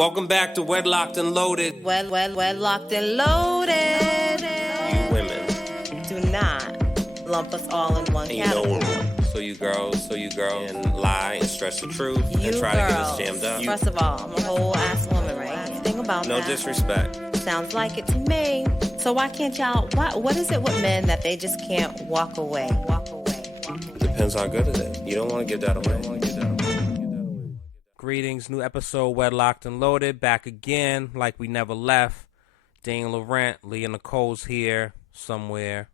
Welcome back to Wedlocked and Loaded. Wedlocked and Loaded. You women. Do not lump us all in one category. So you girls, and lie and stretch the truth and try to get us jammed up. First of all, I'm a whole ass woman, right? Think about no that. No disrespect. Sounds like it to me. So why can't y'all, what is it with men that they just can't walk away? Depends how good it is. You don't want to give that away. Greetings, new episode, Wedlocked and Loaded, back again, like we never left. Dane Laurent, Leah Nicole's here somewhere.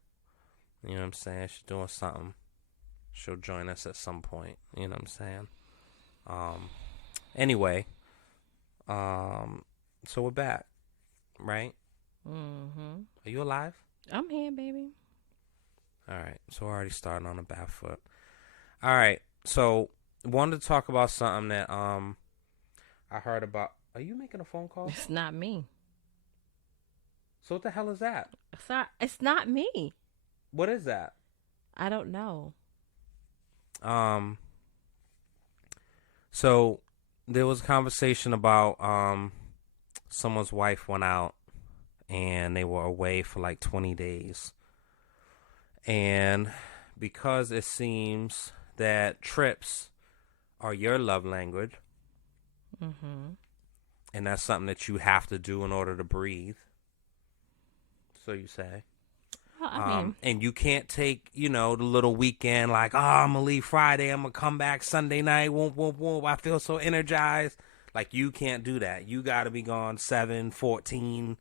You know what I'm saying? She's doing something. She'll join us at some point. You know what I'm saying? Anyway, so we're back, right? Mm-hmm. Are you alive? I'm here, baby. All right, so we're already starting on a bad foot. All right, so wanted to talk about something that I heard about. Are you making a phone call? It's not me. So what the hell is that? It's not me. What is that? I don't know. So there was a conversation about someone's wife went out and they were away for like 20 days. And because it seems that trips are your love language, mm-hmm. and that's something that you have to do in order to breathe, so you say. Well, I mean, and you can't take, the little weekend like, I'm going to leave Friday, I'm going to come back Sunday night, whoop, I feel so energized. Like, you can't do that. You got to be gone 7, 14.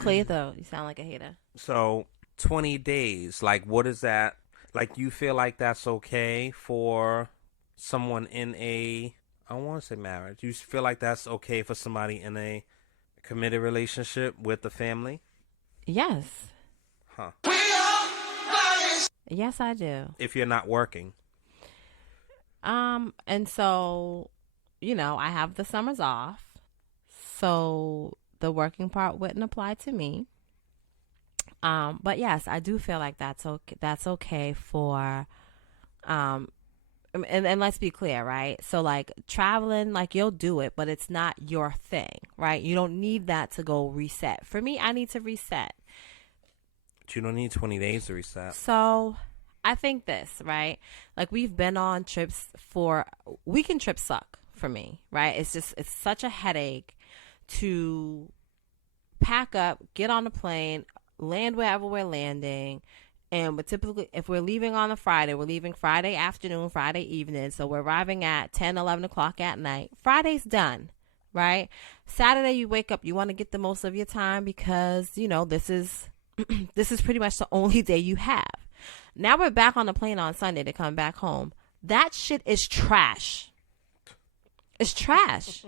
Clear, though. You sound like a hater. So, 20 days, like, what is that? Like, you feel like that's okay for someone in I don't want to say marriage. You feel like that's okay for somebody in a committed relationship with the family? Yes. Huh. Yes, I do. If you're not working. And so, I have the summers off. So the working part wouldn't apply to me. But yes, I do feel like that's okay for, and let's be clear, right? So like traveling, like you'll do it, but it's not your thing, right? You don't need that to go reset. For me, I need to reset. But you don't need 20 days to reset. So I think this, right? Like we've been on trips weekend trips suck for me, right? It's such a headache to pack up, get on a plane, land wherever we're landing. And typically, if we're leaving on a Friday, we're leaving Friday afternoon, Friday evening. So we're arriving at 10, 11 o'clock at night. Friday's done, right? Saturday, you wake up, you want to get the most of your time because, this is pretty much the only day you have. Now we're back on the plane on Sunday to come back home. That shit is trash. It's trash.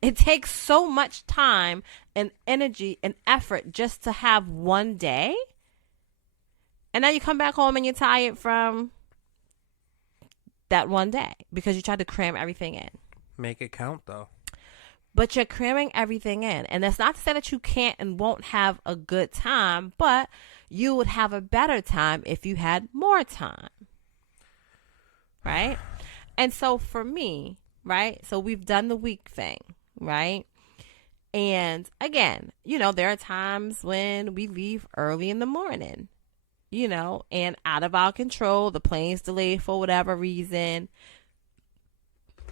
It takes so much time and energy and effort just to have one day. And now you come back home and you're tired from that one day because you tried to cram everything in. Make it count, though. But you're cramming everything in. And that's not to say that you can't and won't have a good time, but you would have a better time if you had more time. Right? And so for me, right? So we've done the week thing, right? And again, there are times when we leave early in the morning. And out of our control, the plane's delayed for whatever reason,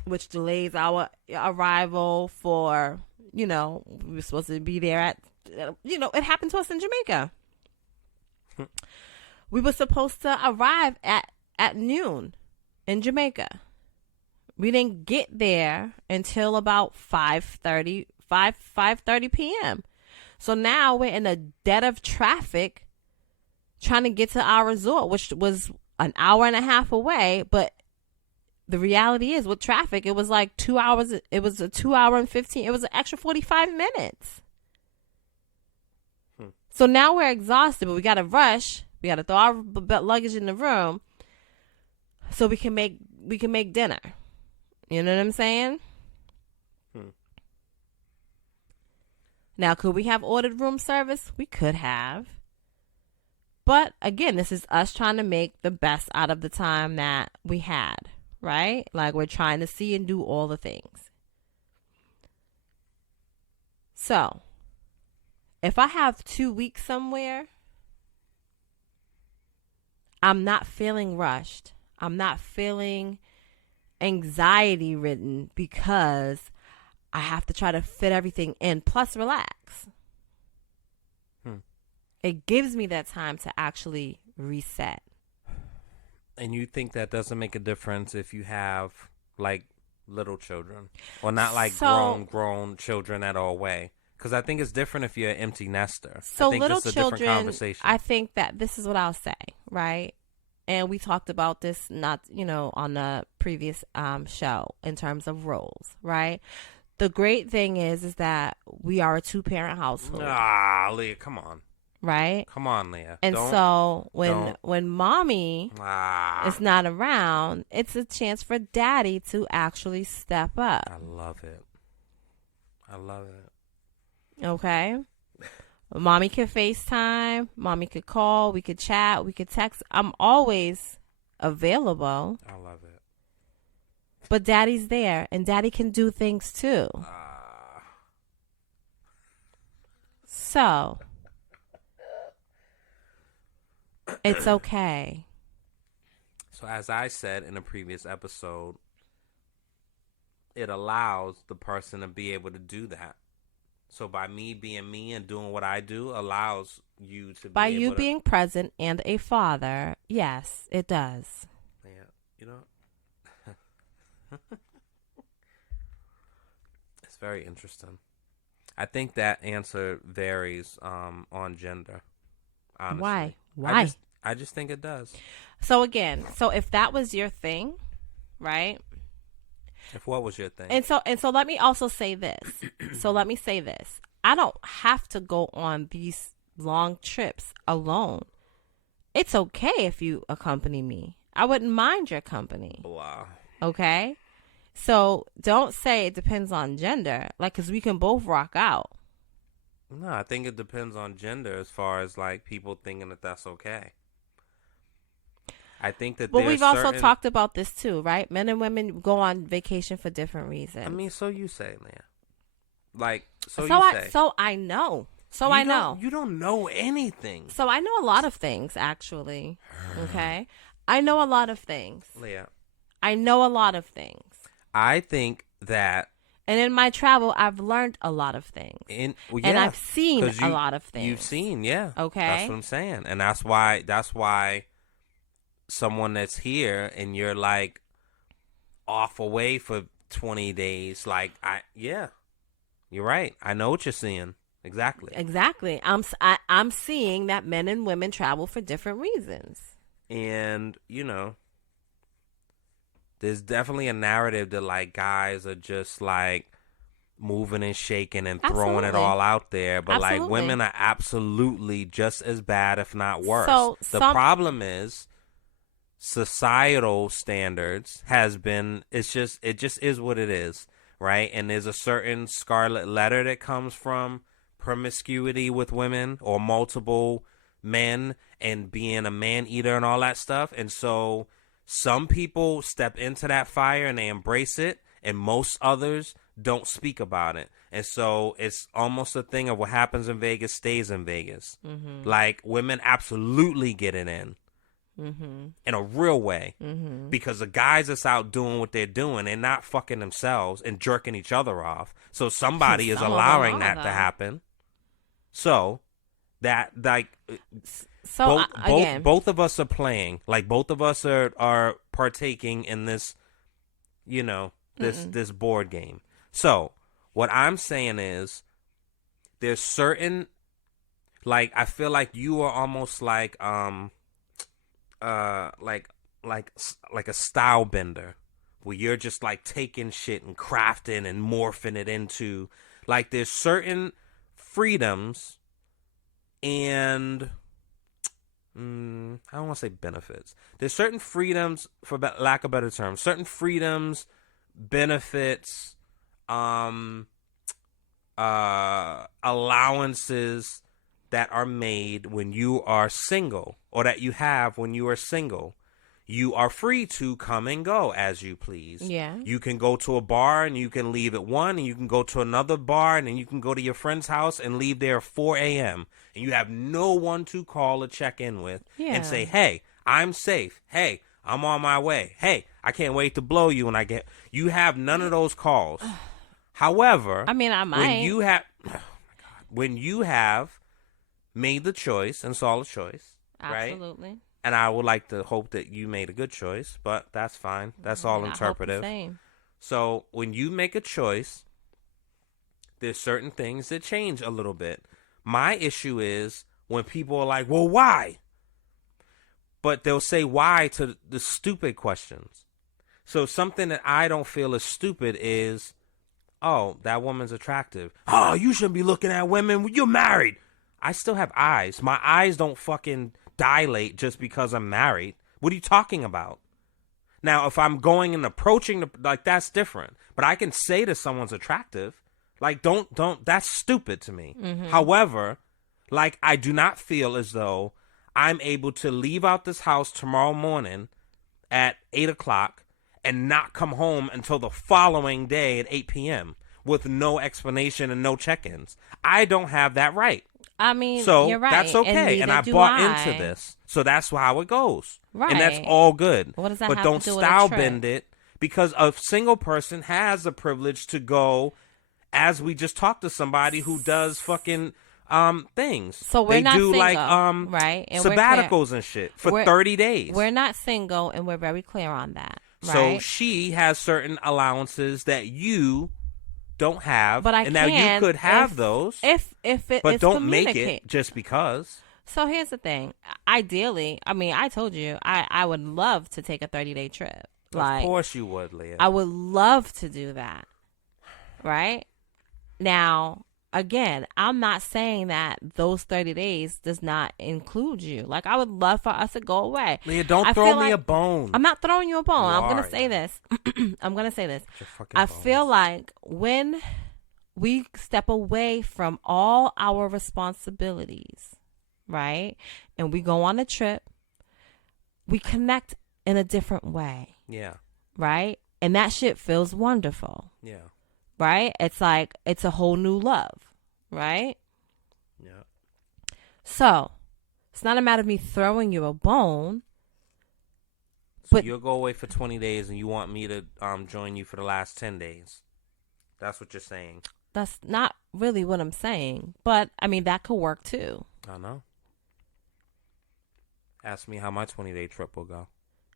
which delays our arrival for, we were supposed to be there at, it happened to us in Jamaica. We were supposed to arrive at noon in Jamaica. We didn't get there until about 5:30 p.m. So now we're in the dead of traffic trying to get to our resort, which was an hour and a half away. But the reality is with traffic, it was like 2 hours. It was a 2 hour and 15. It was an extra 45 minutes. So now we're exhausted, but we got to rush. We got to throw our luggage in the room so we can make dinner. You know what I'm saying? Now, could we have ordered room service? We could have. But again, this is us trying to make the best out of the time that we had, right? Like we're trying to see and do all the things. So, if I have 2 weeks somewhere, I'm not feeling rushed. I'm not feeling anxiety ridden because I have to try to fit everything in, plus relax. It gives me that time to actually reset. And you think that doesn't make a difference if you have, like, little children? Or not like grown children that are away? Because I think it's different if you're an empty nester. So I think little this is a children, different conversation. I think that this is what I'll say, right? And we talked about this not, on the previous show in terms of roles, right? The great thing is that we are a 2-parent household. Leah, come on. Right? Come on, Leah. And so when mommy is not around, it's a chance for daddy to actually step up. I love it. I love it. Okay? Mommy could FaceTime. Mommy could call. We could chat. We could text. I'm always available. I love it. But daddy's there, and daddy can do things too. So, it's okay. So as I said in a previous episode, it allows the person to be able to do that. So by me being me and doing what I do allows you to by you being present and a father, yes, it does. Yeah, it's very interesting. I think that answer varies on gender. Honestly. Why? I just think it does. So again, if that was your thing, right? If what was your thing? And so let me also say this. I don't have to go on these long trips alone. It's okay if you accompany me. I wouldn't mind your company. Blah. Okay? So don't say it depends on gender, like, because we can both rock out. No, I think it depends on gender as far as, like, people thinking that that's okay. I think that But we've also talked about this too, right? Men and women go on vacation for different reasons. I mean, so you say, Leah. Like, I know. I know. You don't know anything. So I know a lot of things, actually. Okay? I know a lot of things. Leah. I know a lot of things. I think that... And in my travel, I've learned a lot of things. And I've seen a lot of things. You've seen, yeah. Okay? That's what I'm saying. And that's why someone that's here and you're, like, off away for 20 days, like, you're right. I know what you're seeing. Exactly. I'm seeing that men and women travel for different reasons. And, there's definitely a narrative that, like, guys are just, like, moving and shaking and throwing it all out there. But, like, women are absolutely just as bad, if not worse. So the problem is societal standards it just is what it is, right? And there's a certain scarlet letter that comes from promiscuity with women or multiple men and being a man-eater and all that stuff. And so... some people step into that fire and they embrace it, and most others don't speak about it. And so it's almost a thing of what happens in Vegas stays in Vegas. Mm-hmm. Like, women absolutely get it in a real way. Mm-hmm. Because the guys that's out doing what they're doing, they're not fucking themselves and jerking each other off. So somebody is allowing that to happen. So that, like... So both of us are playing. Like, both of us are partaking in this, this board game. So what I'm saying is, there's certain, like, I feel like you are almost like like a style bender, where you're just, like, taking shit and crafting and morphing it into, like, there's certain freedoms and... I don't want to say benefits. There's certain freedoms, for lack of better terms, certain freedoms, benefits, allowances that are made when you are single, or that you have when you are single. you are free to come and go as you please. Yeah. You can go to a bar and you can leave at 1, and you can go to another bar and then you can go to your friend's house and leave there at 4 a.m. And you have no one to call or check in with and say, hey, I'm safe. Hey, I'm on my way. Hey, I can't wait to blow you when I get. You have none of those calls. However, I mean, I might. When you have made the choice and saw the choice, right? Absolutely. And I would like to hope that you made a good choice, but that's fine. That's all interpretive. I hope the same. So when you make a choice, there's certain things that change a little bit. My issue is when people are like, well, why? But they'll say why to the stupid questions. So something that I don't feel is stupid is, oh, that woman's attractive. Oh, you shouldn't be looking at women. You're married. I still have eyes. My eyes don't fucking dilate just because I'm married. What are you talking about? Now, if I'm going and approaching, that's different. But I can say that someone's attractive. Like, don't, that's stupid to me. Mm-hmm. However, like, I do not feel as though I'm able to leave out this house tomorrow morning at 8 o'clock and not come home until the following day at 8 p.m. with no explanation and no check-ins. I don't have that right. I mean, so you're right. That's okay, and I bought into this, so that's how it goes, right? And that's all good. What does that but have don't to do with style a trip? bend it because a single person has the privilege to go, as we just talked to somebody who does fucking things. So we're they not do single, like right? And sabbaticals and shit for 30 days. We're not single, and we're very clear on that. Right? So she has certain allowances that you don't have, but I and now you could have those. But don't make it just because. So here's the thing. Ideally, I mean, I told you I would love to take a 30-day trip. Of course you would, Leah. I would love to do that. Right? Now, again, I'm not saying that those 30 days does not include you. Like, I would love for us to go away. Leah, don't throw me a bone. I'm not throwing you a bone. I'm going to say this. I'm going to say this. I feel like when we step away from all our responsibilities, right, and we go on a trip, we connect in a different way. Yeah. Right? And that shit feels wonderful. Yeah. Right? It's like, it's a whole new love. Right? Yeah. So, it's not a matter of me throwing you a bone. So you'll go away for 20 days and you want me to join you for the last 10 days. That's what you're saying. That's not really what I'm saying. But, I mean, that could work too. I know. Ask me how my 20-day trip will go.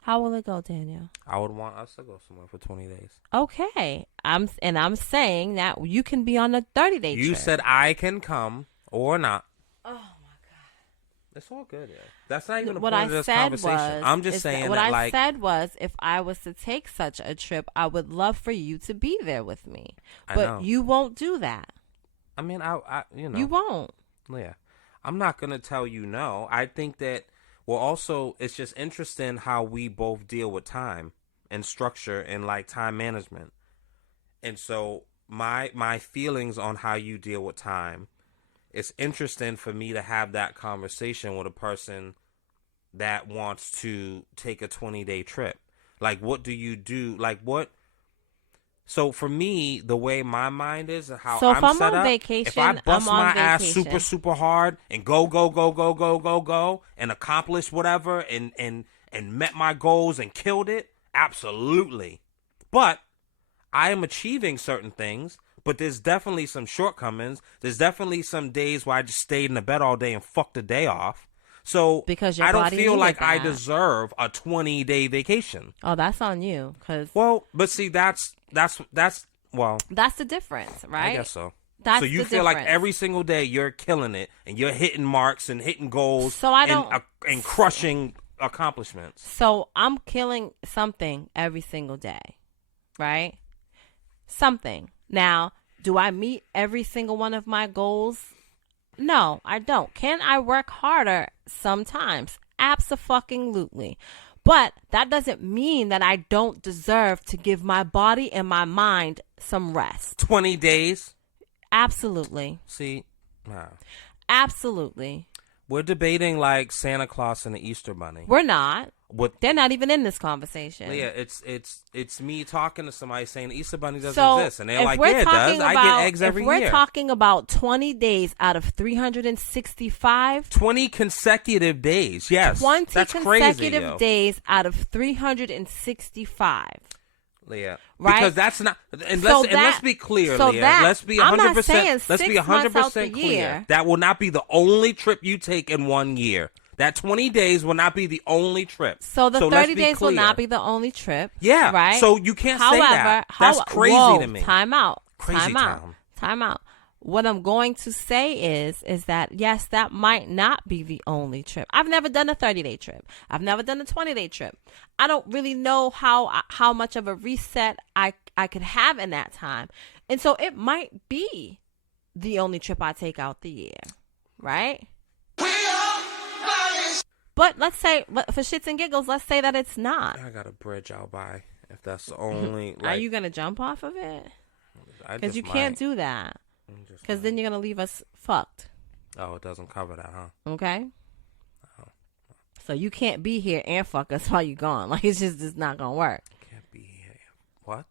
How will it go, Daniel? I would want us to go somewhere for 20 days. Okay. I'm saying that you can be on a 30-day trip. You said I can come or not. Oh, my God. It's all good, yeah. That's not even the what point I of this said conversation. I'm just saying what that, I said was, if I was to take such a trip, I would love for you to be there with me. But you won't do that. I mean, I you know. You won't. Yeah. I'm not going to tell you no. I think that, well, also, it's just interesting how we both deal with time and structure and, like, time management. And so my feelings on how you deal with time, it's interesting for me to have that conversation with a person that wants to take a 20-day trip. Like, what do you do? Like, what? So, for me, the way my mind is and how I'm set up, vacation, if I bust my ass vacation. super, super hard and go, and accomplish whatever and met my goals and killed it, absolutely. But I am achieving certain things, but there's definitely some shortcomings. There's definitely some days where I just stayed in the bed all day and fucked the day off. So because your I don't body feel like that. I deserve a 20-day vacation. Oh, that's on you. But see, that's well. That's the difference, right? I guess so. That's so you the feel difference. like every single day you're killing it and you're hitting marks and hitting goals. So I don't and crushing accomplishments. So I'm killing something every single day, right? Something. Now, do I meet every single one of my goals? No, I don't. Can I work harder sometimes? Abso-fucking-lutely. But that doesn't mean that I don't deserve to give my body and my mind some rest. 20 days? Absolutely. See? Nah. Absolutely. We're debating like Santa Claus and the Easter Bunny. We're not. What They're not even in this conversation. Yeah, it's me talking to somebody saying the Easter Bunny doesn't So exist, and they're if like, we're yeah, it does. talking I about- get eggs every If we're year. talking about 20 days out of 365, 20 consecutive days. Yes, 20 that's crazy, consecutive yo. days out of 365. Leah, Right? because that's not. And So let's be clear, so Leah. that- Let's be I'm not 100%. saying Let's be 6 months out the 100% clear. year. That will not be the only trip you take in 1 year. That 20 days will not be the only trip. So the let's 30 be days will clear. not be the only trip. Yeah, Right? so you can't say However, that. That's crazy whoa, to me. Time out. Crazy Time out. town. Time out. What I'm going to say is that, yes, that might not be the only trip. I've never done a 30-day trip. I've never done a 20-day trip. I don't really know how much of a reset I could have in that time. And so it might be the only trip I take out the year. Right? But let's say, for shits and giggles, let's say that it's not. I got a bridge I'll buy if that's the only. Are you going to jump off of it? Because you might. can't do that. Because then you're going to leave us fucked. Oh, it doesn't cover that, huh? Okay? Oh. So you can't be here and fuck us while you're gone. Like, it's just not going to work. Can't be here. What?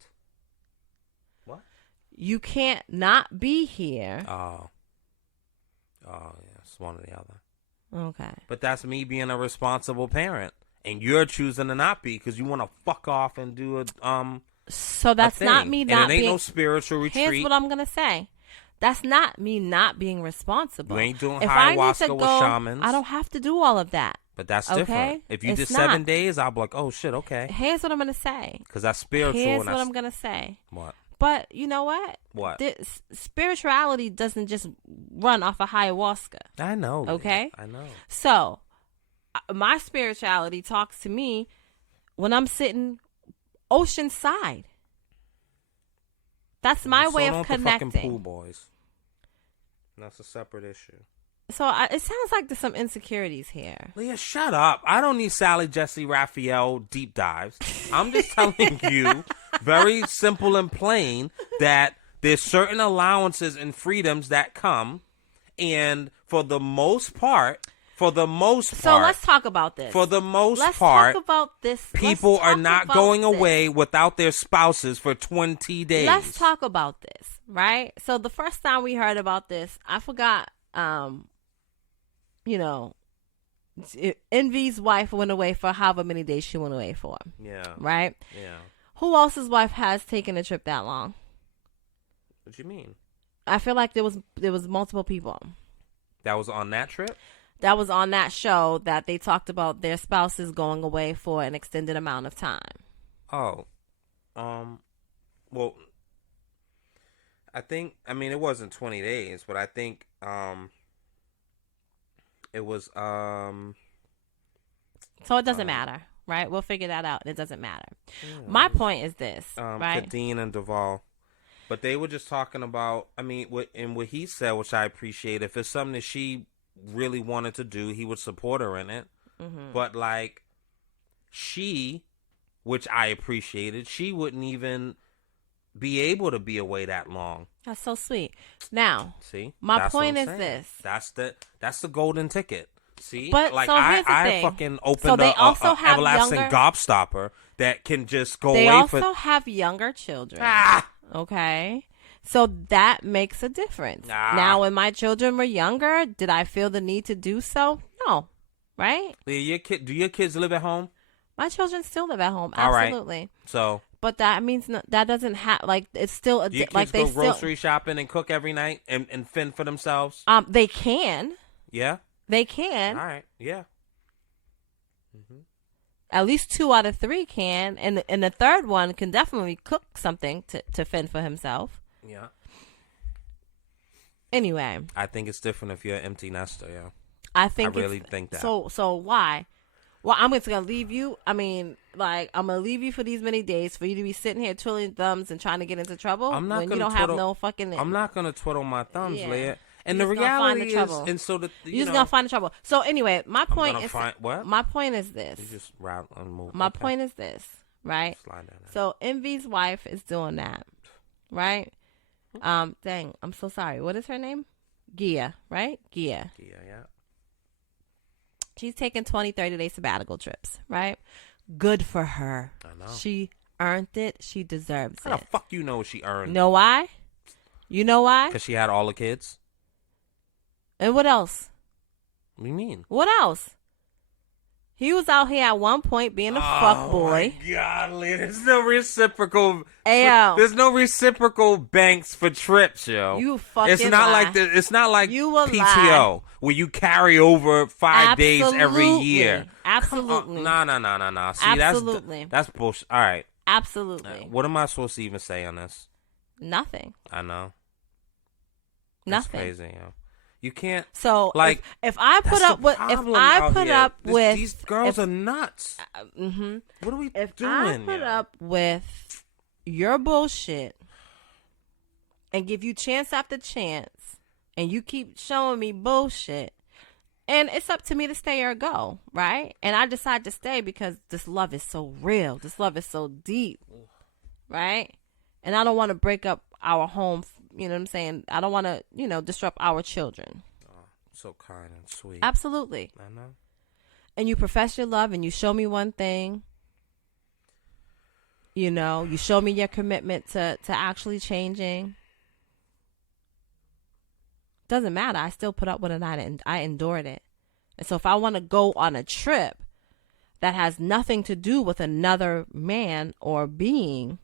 What? You can't not be here. Oh. Oh, yeah. It's one or the other. Okay. But that's me being a responsible parent. And you're choosing to not be because you want to fuck off and do a So that's thing. not me not and it ain't being... no spiritual retreat. Here's what I'm going to say. That's not me not being responsible. You ain't doing If I need ayahuasca to with go, shamans. I don't have to do all of that. But that's Okay? different. If you It's did not. 7 days, I'll be like, oh, shit, okay. Here's what I'm going to say. Because that's spiritual. Here's and what that's, I'm going to say. What? But you know what? What? Spirituality doesn't just run off of ayahuasca. I know. Okay? I know. So, my spirituality talks to me when I'm sitting oceanside. That's my way of connecting. The fucking pool boys. That's a separate issue. So it sounds like there's some insecurities here. Leah, shut up. I don't need Sally, Jesse, Raphael deep dives. I'm just telling you, very simple and plain, that there's certain allowances and freedoms that come, and for the most part, So let's talk about this. For the most let's part, talk about this. people are not going this. away without their spouses for 20 days. Let's talk about this, right? So the first time we heard about this, I forgot, Envy's wife went away for however many days she went away for. Yeah. Right? Yeah. Who else's wife has taken a trip that long? What do you mean? I feel like there was multiple people That was on that trip? that was on that show that they talked about their spouses going away for an extended amount of time. Oh. Well, it wasn't 20 days, but I think it was So it doesn't matter, right? We'll figure that out. It doesn't matter. My point is this, right? Kadeen and Duvall. But they were just talking about, what he said, which I appreciate. If it's something that she really wanted to do, he would support her in it. Mm-hmm. But, she, which I appreciated, she wouldn't even be able to be away that long. That's so sweet. Now, See? my That's what point I'm is saying. this. That's the golden ticket. See? But, so here's the I thing. fucking opened So they also a have everlasting younger- gobstopper that can just go They away also for... have younger children. Ah! Okay. So that makes a difference. Ah. Now, when my children were younger, did I feel the need to do so? No. Right? Leah, do your kids live at home? My children still live at home. All right. Absolutely. So... But that means that doesn't have, it's still a... Do your kids like go they grocery shopping and cook every night and fend for themselves? They can. Yeah? They can. All right. Yeah. At least 2 out of 3 can. And the third one can definitely cook something to fend for himself. Yeah. Anyway. I think it's different if you're an empty nester, yeah. I really think that. So why? Well, I'm just gonna leave you. I'm gonna leave you for these many days for you to be sitting here twiddling thumbs and trying to get into trouble I'm not when gonna you don't have no fucking. I'm not gonna twiddle my thumbs, Yeah. Leah. And You're the just gonna find reality the is, trouble. and so You're just gonna find the trouble. So anyway, my point gonna is find- what? My point is this. You just route and move. My Okay. point is this, right? Slide that in. So Envy's wife is doing that, right? Dang, I'm so sorry. What is her name? Gia, right? Gia. Yeah, yeah. She's taking 20, 30-day sabbatical trips, right? Good for her. I know. She earned it. She deserves How it. the fuck you know she earned? Know why? You know why? Because she had all the kids. And what else? What do you mean? What else? He was out here at one point being a fuck boy. Oh my God, Leah, there's no reciprocal. Ayo. There's no reciprocal banks for trips, yo. You fucking It's not lie. like it's not like You will PTO lie. where you carry over 5 days every year. Absolutely. No. See, Absolutely. that's bullshit. All right. Absolutely. What am I supposed to even say on this? Nothing. I know. That's Nothing. crazy, yo. You can't. So Like, if I put that's up the with problem out here. with these girls are nuts. mm-hmm. What are we If doing? I put yo? up with your bullshit and give you chance after chance, and you keep showing me bullshit, and it's up to me to stay or go, right? And I decide to stay because this love is so real. This love is so deep, right? And I don't want to break up our home. You know what I'm saying? I don't want to, disrupt our children. Oh, so kind and sweet. Absolutely. I know. And you profess your love and you show me one thing. You show me your commitment to actually changing. Doesn't matter. I still put up with it and I endured it. And so if I want to go on a trip that has nothing to do with another man or being,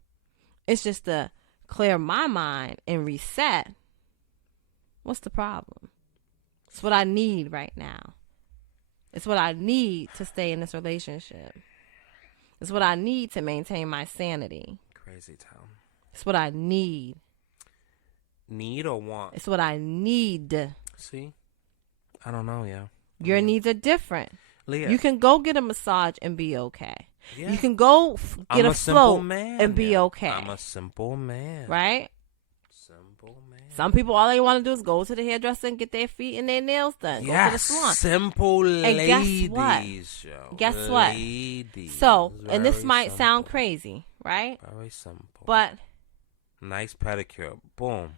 it's just to clear my mind and reset. What's the problem? It's what I need right now. It's what I need to stay in this relationship. It's what I need to maintain my sanity. Crazy town. It's what I need. Need or want? It's what I need. See? I don't know, yeah. Your needs are different. Leah. You can go get a massage and be okay. Yeah. You can go get a float and be okay. I'm a simple man. Right? Simple man. Some people, all they want to do is go to the hairdresser and get their feet and their nails done. Yes, Go to the salon. simple And ladies. guess what? Yo. Guess what? Ladies. So, and this Very might simple. sound crazy, right? Very simple. But nice pedicure. Boom.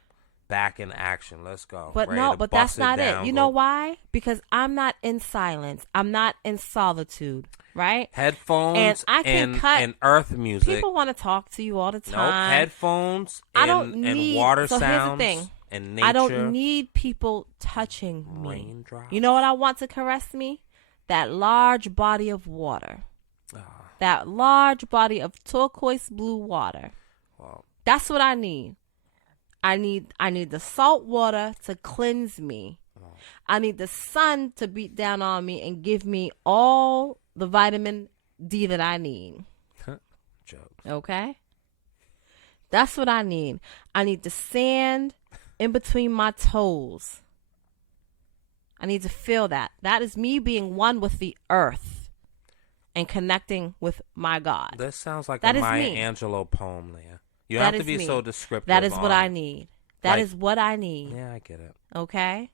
Back in action. Let's go. But Ready no, to but bust that's not down, it. You go. know why? Because I'm not in silence. I'm not in solitude, right? Headphones And I can cut- and earth music. People want to talk to you all the Nope. time. Headphones I and, don't need. and water so sounds here's the thing. and nature. I don't need people touching me. Raindrops. You know what I want to caress me? That large body of water. Ah, That large body of turquoise blue water. well, That's what I need. I need the salt water to cleanse me. I need the sun to beat down on me and give me all the vitamin D that I need. jokes. Okay? That's what I need. I need the sand in between my toes. I need to feel that. That is me being one with the earth and connecting with my God. This sounds like That a is Maya me. Angelou poem, Leah. You That have to is be me. so descriptive. That is what on- I need. That Like- is what I need. Yeah, I get it. Okay?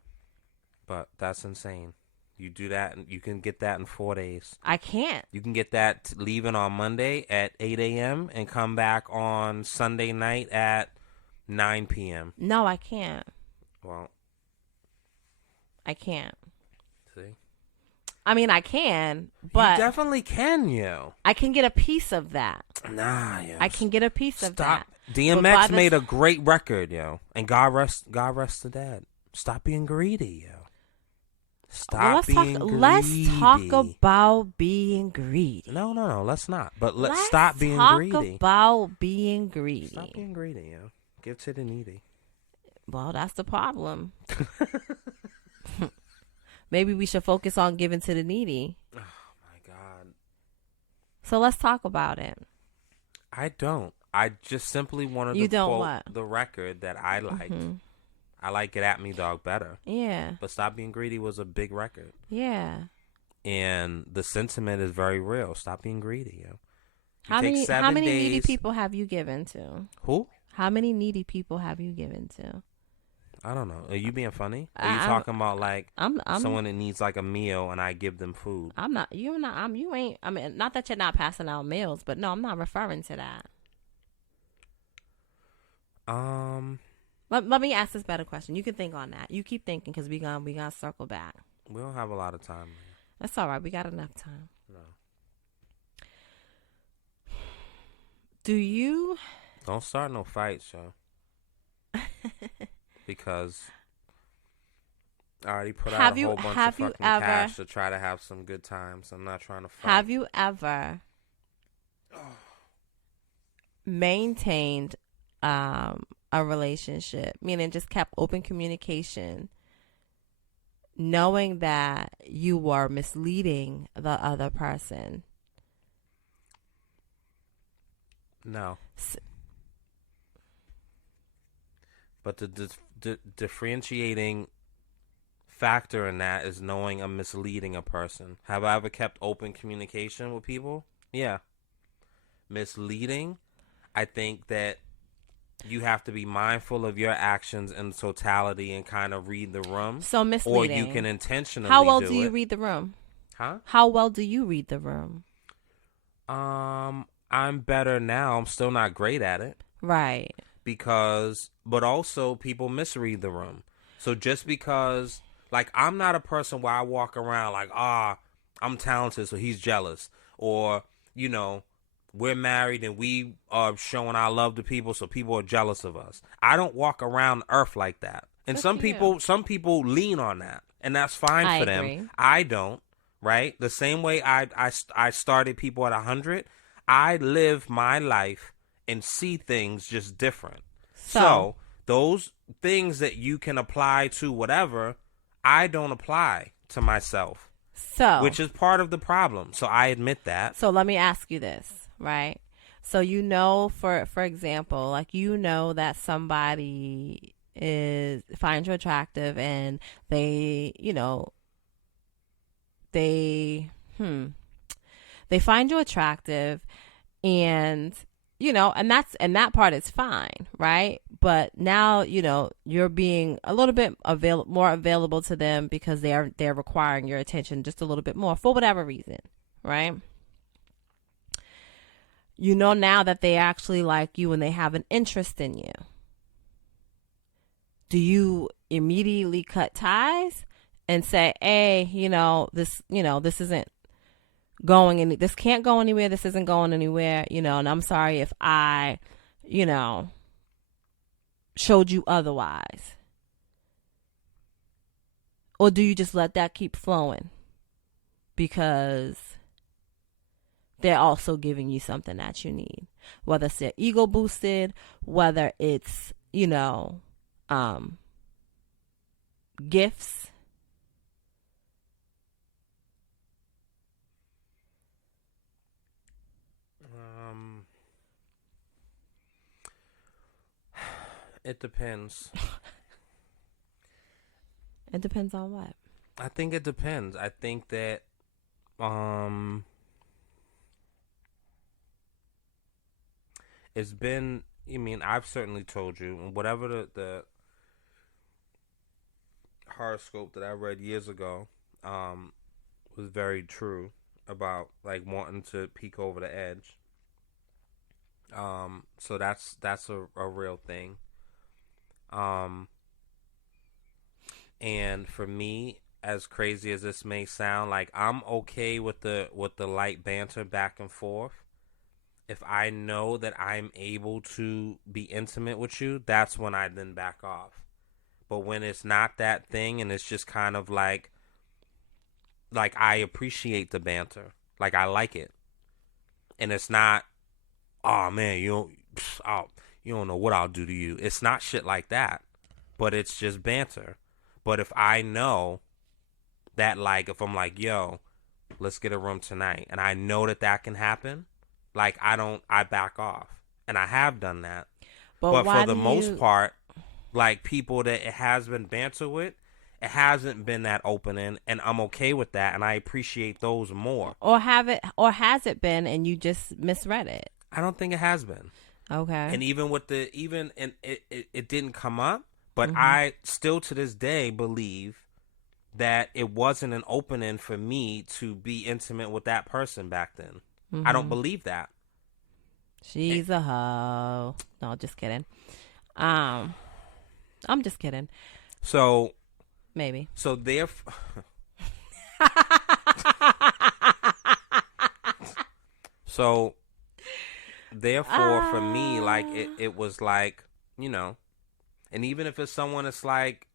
But that's insane. You do that, and you can get that in 4 days. I can't. You can get that leaving on Monday at 8 a.m. and come back on Sunday night at 9 p.m. No, I can't. Well, I can't. see? I mean, I can, but you definitely can, yo. I can get a piece of that. Nah, yo. I can get a piece of that. But by DMX the- made a great record, yo. And God rest the dead. Stop being greedy, yo. Stop being greedy. Let's talk about being greedy. No. Let's not. But let's Let's stop being talk greedy. about being greedy. Stop being greedy, yo. Give to the needy. Well, that's the problem. Maybe we should focus on giving to the needy. Oh my God. So let's talk about it. I don't. I just simply wanted You to don't quote what? the record that I liked. Mhm. I like Get At Me Dog better. Yeah. But Stop Being Greedy was a big record. Yeah. And the sentiment is very real. Stop being greedy, yo. You How take many 7 needy days- people have you given to? Who? How many needy people have you given to? I don't know. Are you being funny? Are you I'm- talking about like I'm someone that needs like a meal and I give them food? I'm not. You're not. You ain't. I mean, not that you're not passing out meals, but no, I'm not referring to that. Let me ask this better question. You can think on that. You keep thinking because we gonna circle back. We don't have a lot of time. That's all right. We got enough time. No. Do you? Don't start no fights, yo. Because I already put out a whole bunch of fucking cash to try to have some good times. I'm not trying to fight. Have you ever maintained a relationship, meaning just kept open communication, knowing that you were misleading the other person? No. But the differentiating factor in that is knowing I'm misleading a person. Have I ever kept open communication with people? Yeah. Misleading, I think that you have to be mindful of your actions in totality and kind of read the room. So misleading. Or you can intentionally How well do you read the room? Huh? How well do you read the room? I'm better now. I'm still not great at it. Right. But also people misread the room. So just because, like, I'm not a person where I walk around like, I'm talented, so he's jealous. Or, we're married and we are showing our love to people, so people are jealous of us. I don't walk around earth like that. And some people lean on that, and that's fine for them. I don't, right? The same way I started people at 100, I live my life and see things just different. So those things that you can apply to whatever, I don't apply to myself. Which is part of the problem. So I admit that. So let me ask you this, right? So for example, like that somebody finds you attractive and they find you attractive and and that part is fine, right? But now, you're being a little bit more available to them because they're requiring your attention just a little bit more for whatever reason, right? Now that they actually like you and they have an interest in you. Do you immediately cut ties and say, hey, this isn't going this can't go anywhere, this isn't going anywhere, and I'm sorry if I, showed you otherwise? Or do you just let that keep flowing because they're also giving you something that you need, whether it's their ego boosted, whether it's gifts? It depends. It depends on what? I think it depends. I think that it's been, I've certainly told you, whatever the horoscope that I read years ago was very true about, like, wanting to peek over the edge. So that's a real thing. And for me, as crazy as this may sound, like, I'm okay with the light banter back and forth. If I know that I'm able to be intimate with you, that's when I then back off. But when it's not that thing and it's just kind of like I appreciate the banter, like, I like it, and it's not, oh man, you don't know what I'll do to you. It's not shit like that, but it's just banter. But if I know that, like, if I'm like, yo, let's get a room tonight, and I know that can happen, like, I back off. And I have done that. But for the most part, like, people that it has been banter with, it hasn't been that opening, and I'm okay with that, and I appreciate those more. Or has it been and you just misread it? I don't think it has been. Okay. And even with it didn't come up, but I still to this day believe that it wasn't an opening for me to be intimate with that person back then. I don't believe that. She's a hoe. No, just kidding. I'm just kidding. So maybe. So So therefore, for me, like it was like, you know, and even if it's someone that's like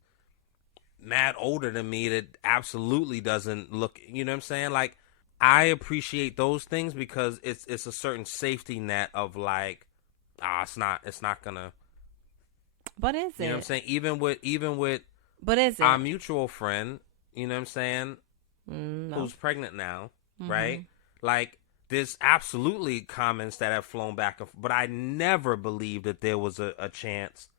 mad older than me that absolutely doesn't look, you know what I'm saying? Like, I appreciate those things because it's a certain safety net of like, it's not gonna. But is it? You know what I'm saying? Even with But is it? our mutual friend, you know what I'm saying, No. who's pregnant now, right? Like, there's absolutely comments that have flown back, but I never believed that there was a chance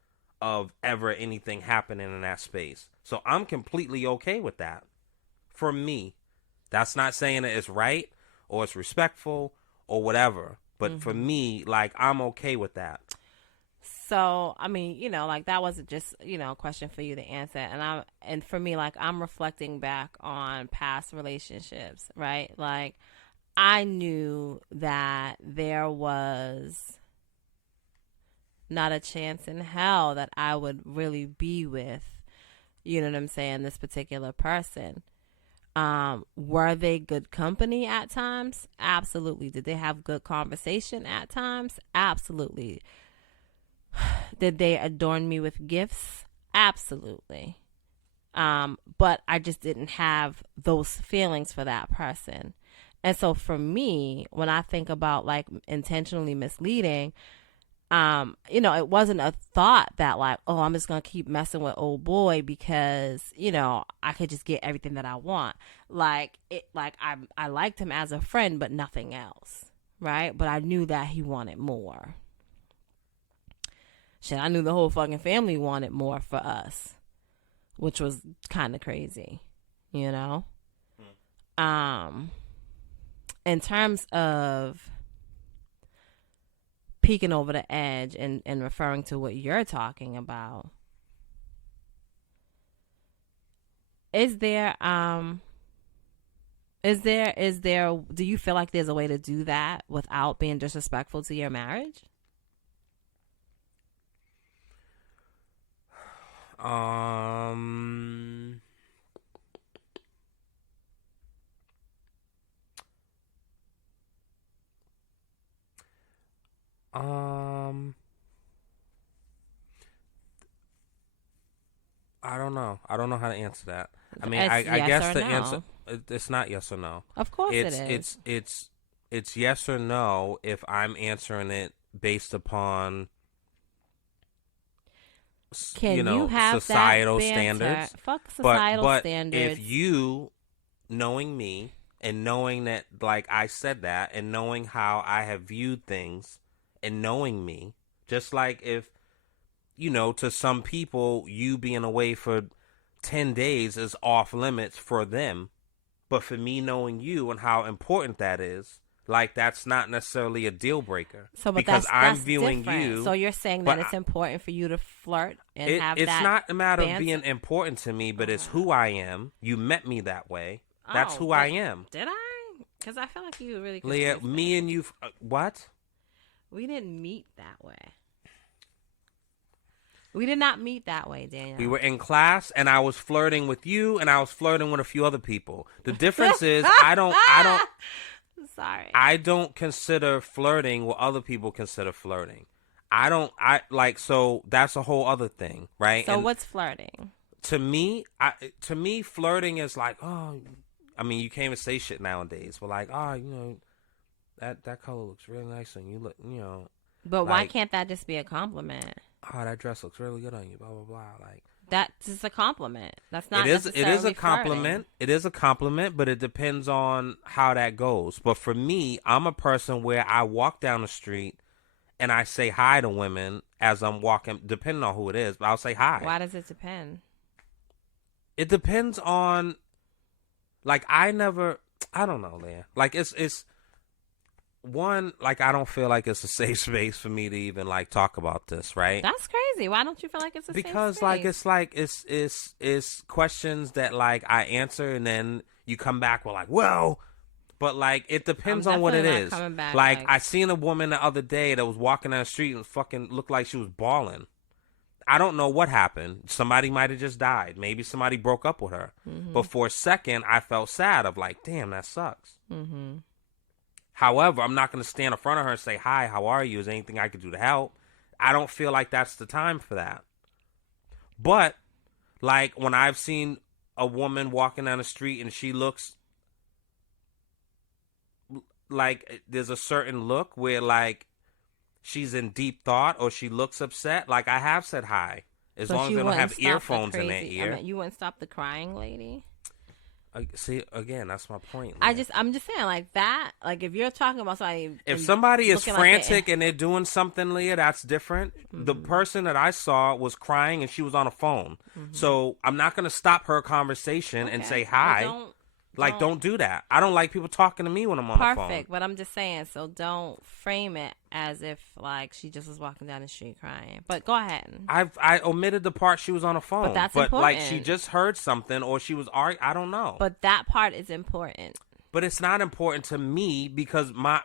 of ever anything happening in that space. So I'm completely okay with that. For me, that's not saying that it's right or it's respectful or whatever. But for me, like, I'm okay with that. So, I mean, you know, like that wasn't just, you know, a question for you to answer. And for me, like I'm reflecting back on past relationships, right? Like I knew that there was not a chance in hell that I would really be with, you know what I'm saying, this particular person. Were they good company at times? Absolutely. Did they have good conversation at times? Absolutely. Did they adorn me with gifts? Absolutely. But I just didn't have those feelings for that person. And so for me, when I think about like intentionally misleading, you know, it wasn't a thought that like, oh, I'm just going to keep messing with old boy because, you know, I could just get everything that I want. Like I liked him as a friend, but nothing else. Right. But I knew that he wanted more. Shit, I knew the whole fucking family wanted more for us, which was kind of crazy, you know? In terms of peeking over the edge and referring to what you're talking about, is there, do you feel like there's a way to do that without being disrespectful to your marriage? I don't know. I don't know how to answer that. I mean, It's I yes guess or the no. answer, it's not yes or no. Of course it is. It's yes or no if I'm answering it based upon Can you know, have societal that standards. Fuck societal but standards. if you, knowing me and knowing that like I said that and knowing how I have viewed things and knowing me, just like if, you know, to some people, you being away for 10 days is off limits for them. But for me, knowing you and how important that is, like, that's not necessarily a deal breaker. So, but because that's viewing different. you. So you're saying that it's important for you to flirt and have it's that. It's not a matter banter? of being important to me, but it's who I am. You met me that way. That's who I am. Did I? Because I feel like you really Leah, me and you. What? We didn't meet that way. We did not meet that way, Daniel. We were in class, and I was flirting with you, and I was flirting with a few other people. The difference is, I don't. Sorry. I don't consider flirting what other people consider flirting. So that's a whole other thing, right? So and what's flirting? To me, flirting is like, oh, I mean, you can't even say shit nowadays. But like, oh, you know, that color looks really nice on you. Look, you know. But why can't that just be a compliment? Oh, that dress looks really good on you. Blah blah blah. Like that's just a compliment. That's not. It is a compliment. Flirting. It is a compliment, but it depends on how that goes. But for me, I'm a person where I walk down the street and I say hi to women as I'm walking, depending on who it is. But I'll say hi. Why does it depend? It depends on, like, I don't know, Leah. Like, it's one, like, I don't feel like it's a safe space for me to even, like, talk about this, right? That's crazy. Why don't you feel like it's a safe space? Because, it's questions that, like, I answer and then you come back with, like, well, but, like, it depends on what it is. Like, I seen a woman the other day that was walking down the street and fucking looked like she was bawling. I don't know what happened. Somebody might have just died. Maybe somebody broke up with her. Mm-hmm. But for a second, I felt sad of, like, damn, that sucks. Mm-hmm. However, I'm not going to stand in front of her and say, hi, how are you? Is there anything I could do to help? I don't feel like that's the time for that. But, like, when I've seen a woman walking down the street and she looks like there's a certain look where, like, she's in deep thought or she looks upset, like, I have said hi. As long as they don't have earphones in their ear. I mean, you wouldn't stop the crying lady? See, again, that's my point. I'm just saying, like that. Like if you're talking about somebody, if somebody is frantic like and they're doing something, Leah, that's different. The person that I saw was crying and she was on a phone, so I'm not gonna stop her conversation and say hi. Don't do that. I don't like people talking to me when I'm on the phone. Perfect, but I'm just saying, so don't frame it as if like she just was walking down the street crying. But go ahead. I omitted the part she was on a phone. But that's important. Like she just heard something or she was arguing. I don't know. But that part is important. But it's not important to me because my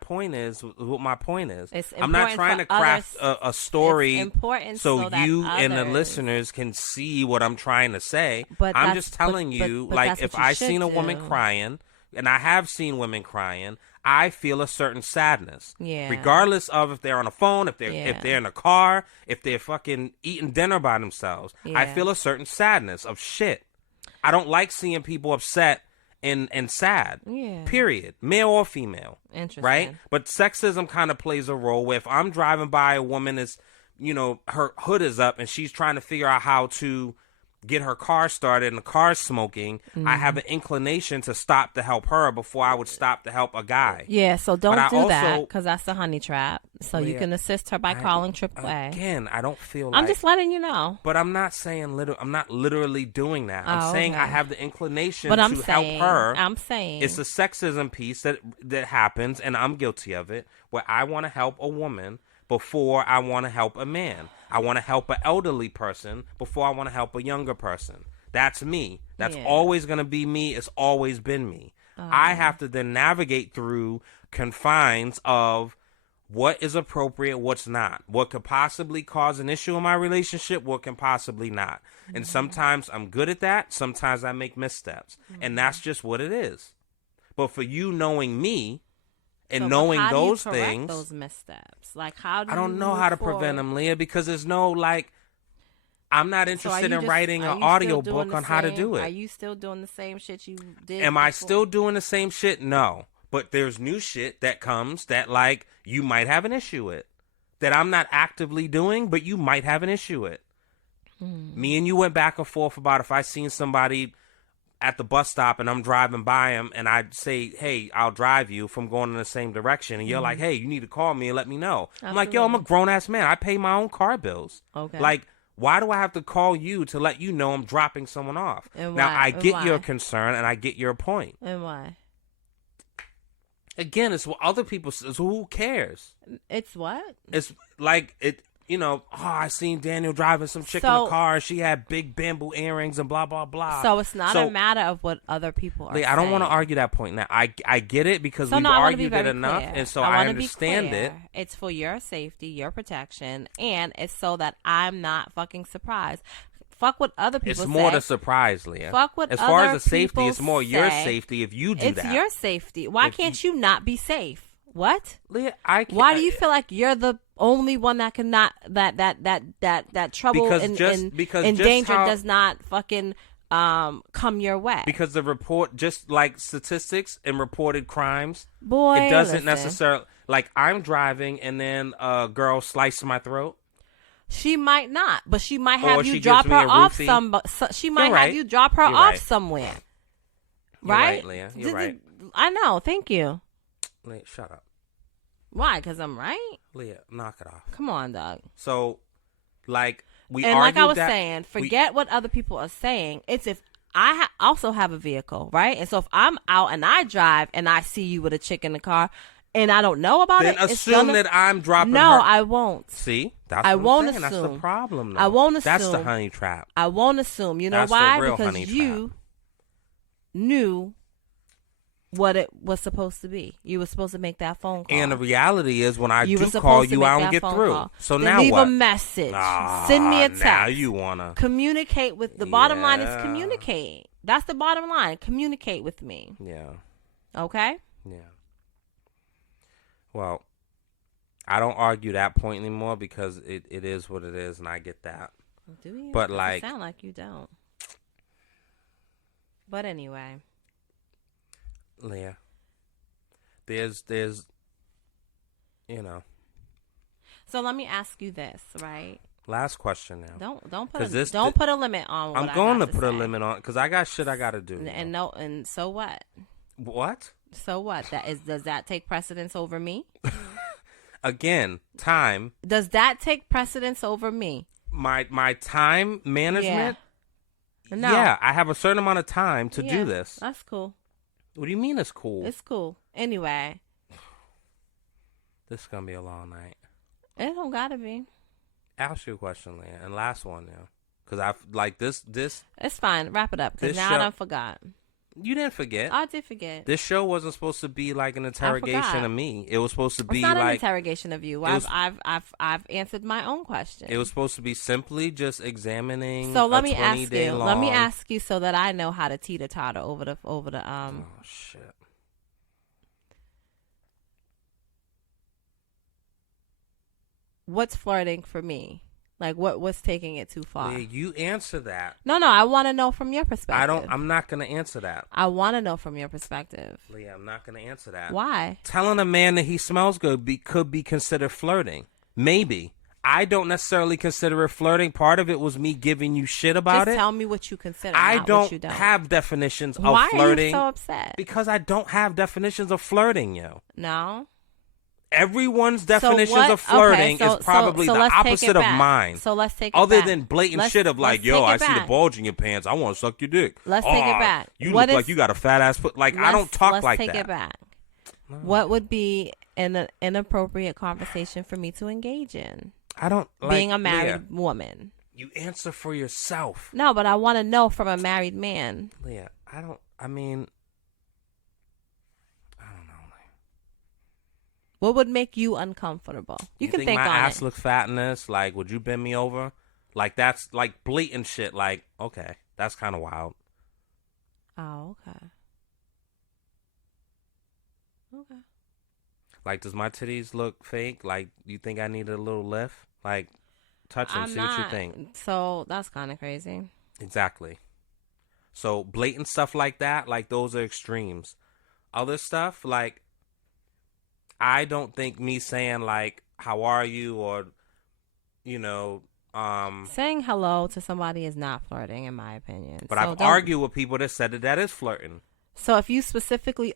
point is. It's I'm not trying to craft a story so you and the others, listeners can see what I'm trying to say. But I'm just telling you, but like, if I seen a do. woman crying, and I have seen women crying, I feel a certain sadness. Yeah. Regardless of if they're on a phone, if they're in a car, if they're fucking eating dinner by themselves. I feel a certain sadness of shit. I don't like seeing people upset and sad. Yeah. Period. Male or female. Interesting. Right? But sexism kind of plays a role where if I'm driving by a woman is, her hood is up and she's trying to figure out how to get her car started and the car's smoking, I have an inclination to stop to help her before I would stop to help a guy. Yeah, so don't do that because that's a honey trap. So you can assist her by calling AAA. Again, I don't feel I'm just letting you know. But I'm not saying I'm not literally doing that. I'm saying I have the inclination to help her. I'm saying it's a sexism piece that happens, and I'm guilty of it, where I want to help a woman before I want to help a man. I want to help an elderly person before I want to help a younger person. That's me. That's always going to be me. It's always been me. I have to then navigate through confines of what is appropriate, what's not. What could possibly cause an issue in my relationship, what can possibly not. And sometimes I'm good at that. Sometimes I make missteps. And that's just what it is. But for you knowing me, and knowing those things, those missteps, like how do I don't know how to prevent them, Leah, because there's no I'm not interested in writing an audio book on how to do it. Are you still doing the same shit you did? Am I still doing the same shit? No, but there's new shit that comes that you might have an issue with, that I'm not actively doing, but you might have an issue with. Me and you went back and forth about if I seen somebody at the bus stop and I'm driving by him and I say, hey, I'll drive you from going in the same direction. And you're like, hey, you need to call me and let me know. Absolutely. I'm like, yo, I'm a grown-ass man. I pay my own car bills. Okay. Why do I have to call you to let you know I'm dropping someone off? And now, why? I get your concern and I get your point. And why? Again, it's what other people say. So who cares? It's what? It's like it. I seen Daniel driving some chick in a car. She had big bamboo earrings and blah, blah, blah. So it's not a matter of what other people are saying. I don't want to argue that point now. I get it because we've argued it enough, and so I understand it. It's for your safety, your protection, and it's so that I'm not fucking surprised. Fuck what other people say. It's more the surprise, Leah. Fuck what as other far as the safety, people it's more say. your safety if you do that. It's your safety. Why can't you not be safe? What? Leah, I can't. Why do you feel like you're the only one that cannot that trouble and danger does not fucking come your way? Because the report, just like statistics and reported crimes, boy, it doesn't necessarily I'm driving and then a girl slices my throat. She might not, but she might have you drop her off she might have you drop her off somewhere. Right? You're right, Leah. You're right. I know. Thank you. Leah, shut up. Why? Because I'm right? Leah, knock it off. Come on, dog. So, we and like I was saying, forget what other people are saying. It's if I also have a vehicle, right? And so if I'm out and I drive and I see you with a chick in the car and I don't know about then it, assume that I'm dropping her. No, I won't. See? That's what I'm saying. That's the problem, though. I won't assume. That's the honey trap. I won't assume. You know That's why? the real Because honey you trap. knew what it was supposed to be. You were supposed to make that phone call. And the reality is, when I do call you, I don't get through. Call. So then now leave what? a message. Send me a text. Now you wanna communicate with. The bottom line is communicate. That's the bottom line. Communicate with me. Yeah. Okay. Yeah. Well, I don't argue that point anymore because it is what it is, and I get that. Do you? But Doesn't like, sound like you don't. But anyway, Leah, there's, you know. so let me ask you this, right? Last question now. Don't put a limit on. What I'm going to put say. a limit on because I got shit I got to do. And so what? What? So what? Does that take precedence over me? Again, time. Does that take precedence over me? My time management. Yeah. No. Yeah, I have a certain amount of time to do this. That's cool. What do you mean it's cool? It's cool. Anyway. This is going to be a long night. It don't gotta be. Ask you a question, Leah, and last one now. Because I've, like, this. It's fine. Wrap it up, because now I done forgot. You didn't forget. I did forget. This show wasn't supposed to be like an interrogation of me. It was supposed to be not like an interrogation of you. I've answered my own question. It was supposed to be simply just examining. So let me ask you. Let me ask you so that I know how to teeter totter over the. Oh shit. What's flirting for me? Like what's taking it too far? Yeah, you answer that. No, I want to know from your perspective. I'm not going to answer that. I want to know from your perspective. Leah, I'm not going to answer that. Why? Telling a man that he smells good could be considered flirting. Maybe. I don't necessarily consider it flirting. Part of it was me giving you shit about it. Just tell me what you consider. I not don't, what you don't have definitions of Why flirting. Why are you so upset? Because I don't have definitions of flirting, yo. No. Everyone's definitions of flirting is probably the opposite of mine. So let's take it Other back. than blatant shit of like, yo, I see the bulge in your pants. I want to suck your dick. Let's take it back. You look like you got a fat ass foot. Like, I don't talk like that. Let's take it back. No. What would be an inappropriate conversation for me to engage in? I don't like being a married woman. You answer for yourself. No, but I want to know from a married man. Leah, I don't know. What would make you uncomfortable? You can think my on ass it. looks fat in this? Like, would you bend me over? Like, that's like blatant shit. Like, okay, that's kind of wild. Oh, okay. Okay. Like, does my titties look fake? Like, you think I need a little lift? Like, touch them, see what you think. So that's kind of crazy. Exactly. So blatant stuff like that, like those are extremes. Other stuff, like, I don't think me saying like, how are you? Or, saying hello to somebody is not flirting in my opinion. But I've argued with people that said that is flirting. So if you specifically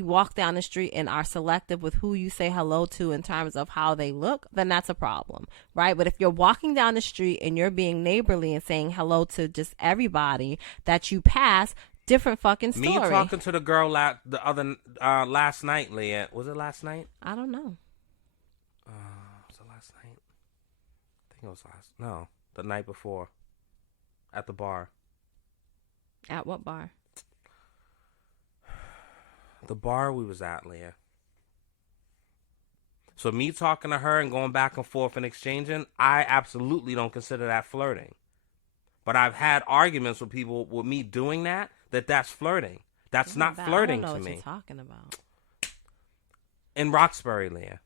walk down the street and are selective with who you say hello to in terms of how they look, then that's a problem, right? But if you're walking down the street and you're being neighborly and saying hello to just everybody that you pass, different fucking story. Me talking to the girl last night, Leah. Was it last night? I don't know. Was it last night? I think it was the night before. At the bar. At what bar? The bar we was at, Leah. So me talking to her and going back and forth and exchanging, I absolutely don't consider that flirting. But I've had arguments with people with me doing that's flirting. That's not flirting to me. I don't know what you're talking about. In Roxbury, Leah.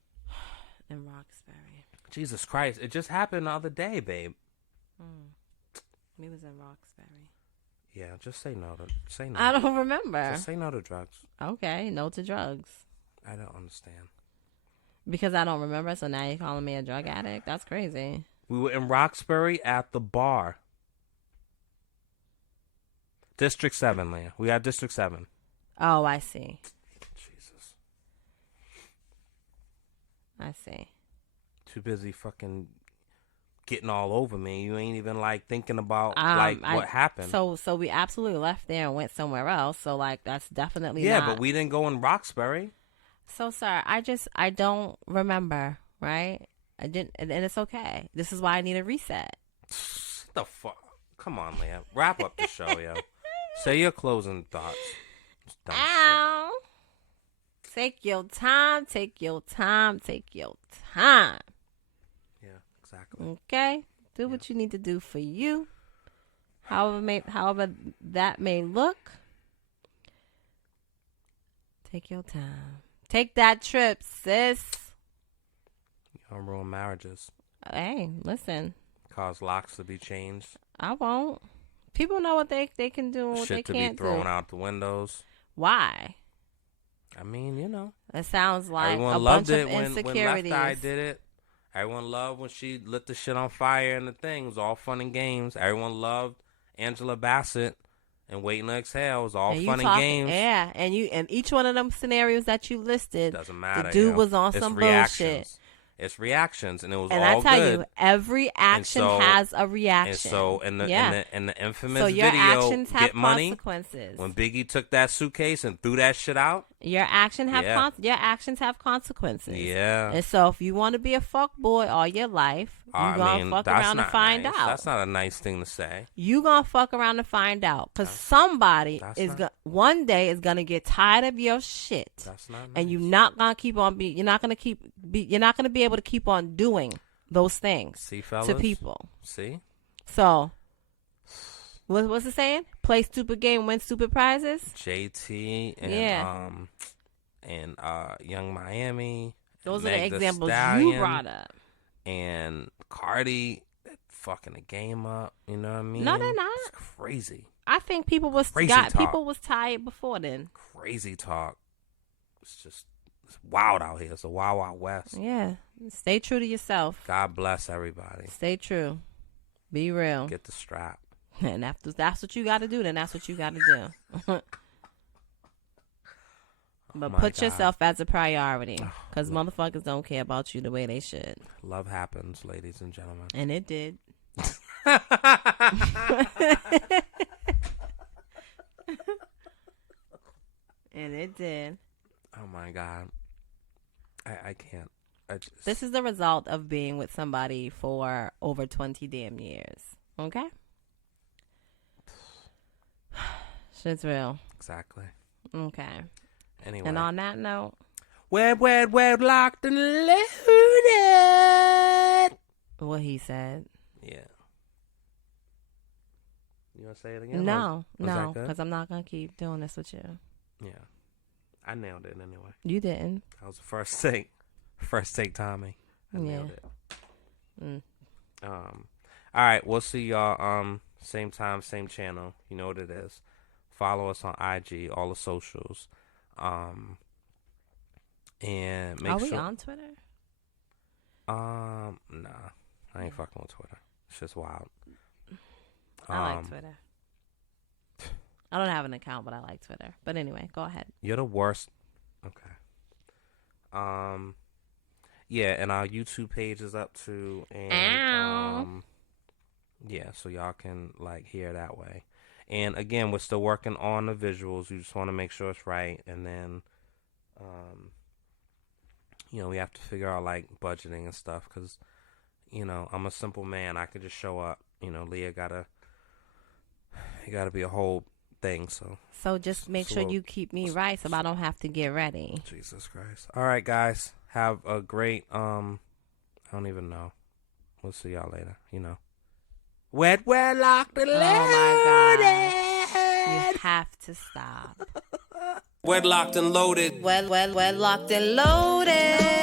In Roxbury. Jesus Christ. It just happened the other day, babe. We was in Roxbury. Yeah, just say no. I don't remember. Just say no to drugs. Okay, no to drugs. I don't understand. Because I don't remember, so now you're calling me a drug addict? That's crazy. We were in Roxbury at the bar. District 7, Leah. We had District 7. Oh, I see. Jesus. I see. Too busy fucking getting all over me. You ain't even like thinking about what happened. So we absolutely left there and went somewhere else. So like that's definitely not. But we didn't go in Roxbury. So sir, I don't remember, right? I didn't, and it's okay. This is why I need a reset. The fuck? Come on, Leah. Wrap up the show, yo. Say your closing thoughts. Ow. Take your time. Take your time. Take your time. Exactly. Okay, do what you need to do for you. However that may look. Take your time. Take that trip, sis. You don't ruin marriages. Hey, listen. Cause locks to be changed. I won't. People know what they can do and what they Shit to can't be thrown do. out the windows. Why? I mean, you know. It sounds like Everyone a loved bunch it of when Left insecurities. Eye did it. Everyone loved when she lit the shit on fire and the thing. It was all fun and games. Everyone loved Angela Bassett and Waiting to Exhale. It was all fun and games. Yeah, and each one of them scenarios that you listed, Doesn't matter. the dude yo. was on It's some reactions. bullshit. It's reactions, and it was And all I tell good. you, every action has a reaction. And so, in the infamous so your video, actions have Get Money, consequences. when Biggie took that suitcase and threw that shit out. Your actions have consequences. Yeah. And so if you want to be a fuck boy all your life, you're going to fuck around and find out. That's not a nice thing to say. You going to fuck around and find out. Because somebody one day is going to get tired of your shit. That's not nice. And you're not going to keep on you're not going to be able to keep on doing those things to people. See? So, what's it saying? Play stupid game, win stupid prizes? JT and Young Miami. Those are the Meg Thee examples Stallion, you brought up. And Cardi fucking the game up. You know what I mean? No, they're not. It's crazy. I think people was tired before then. Crazy talk. It's wild out here. It's a wild, wild west. Yeah. Stay true to yourself. God bless everybody. Stay true. Be real. Get the strap. And that's what you got to do, then that's what you got to do. But put yourself as a priority, because motherfuckers don't care about you the way they should. Love happens, ladies and gentlemen. And it did. And it did. Oh my God. I can't. This is the result of being with somebody for over 20 damn years. Okay? Shit's real. Exactly. Okay. Anyway. And on that note. We're locked and loaded. What he said. Yeah. You want to say it again? No, because I'm not going to keep doing this with you. Yeah. I nailed it anyway. You didn't. That was the first take. First take, Tommy. I nailed it. All right. We'll see y'all same time, same channel. You know what it is. Follow us on IG, all the socials. And make sure. Are we on Twitter? Nah. I ain't fucking with Twitter. It's just wild. I like Twitter. I don't have an account, but I like Twitter. But anyway, go ahead. You're the worst. Okay. Yeah, and our YouTube page is up too, and yeah, so y'all can hear that way. And again, we're still working on the visuals. You just want to make sure it's right, and then, we have to figure out budgeting and stuff because, I'm a simple man. I could just show up. Leah it gotta be a whole thing. So just make sure you keep me right, so I don't have to get ready. Jesus Christ! All right, guys, have a great I don't even know. We'll see y'all later. Wet, locked, and loaded. Oh my God! You have to stop. Wet, locked, and loaded. Well, locked and loaded.